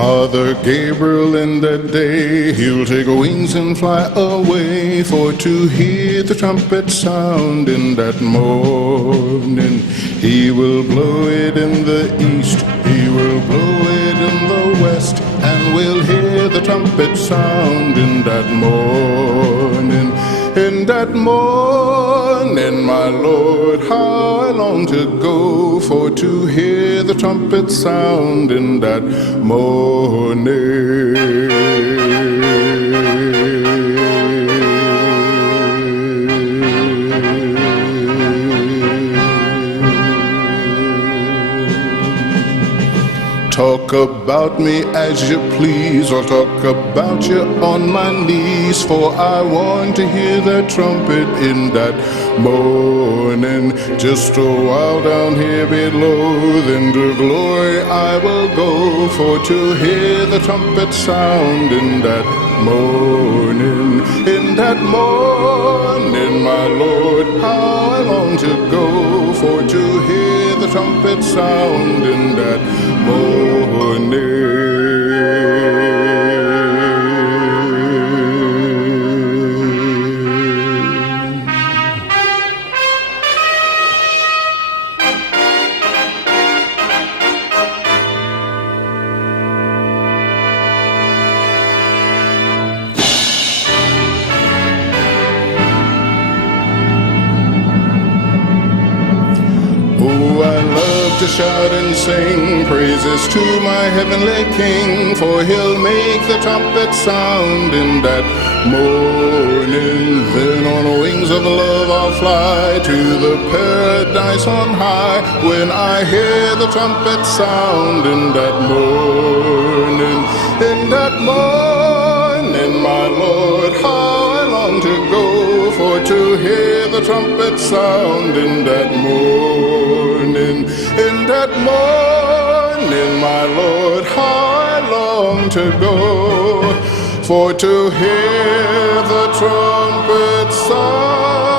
Father Gabriel in that day, he'll take wings and fly away, for to hear the trumpet sound in that morning. He will blow it in the east, he will blow it in the west, and we'll hear the trumpet sound in that morning. In that morning, my Lord, how I long to go for to hear the trumpet sound in that morning. Talk about me as you please, or talk about you on my knees, for I want to hear that trumpet in that morning. Just a while down here below, then to glory I will go, for to hear the trumpet sound in that morning. In that morning, my Lord, how I long to go, for to hear the trumpet sound in that morning. Oh, I love to shout and sing praises to my heavenly King, for he'll make the trumpet sound in that morning. Then on wings of love I'll fly to the paradise on high, when I hear the trumpet sound in that morning. In that morning, my Lord, how I long to go, for to hear the trumpet sound in that morning. In that morning, my Lord, how I long to go, for to hear the trumpet sound.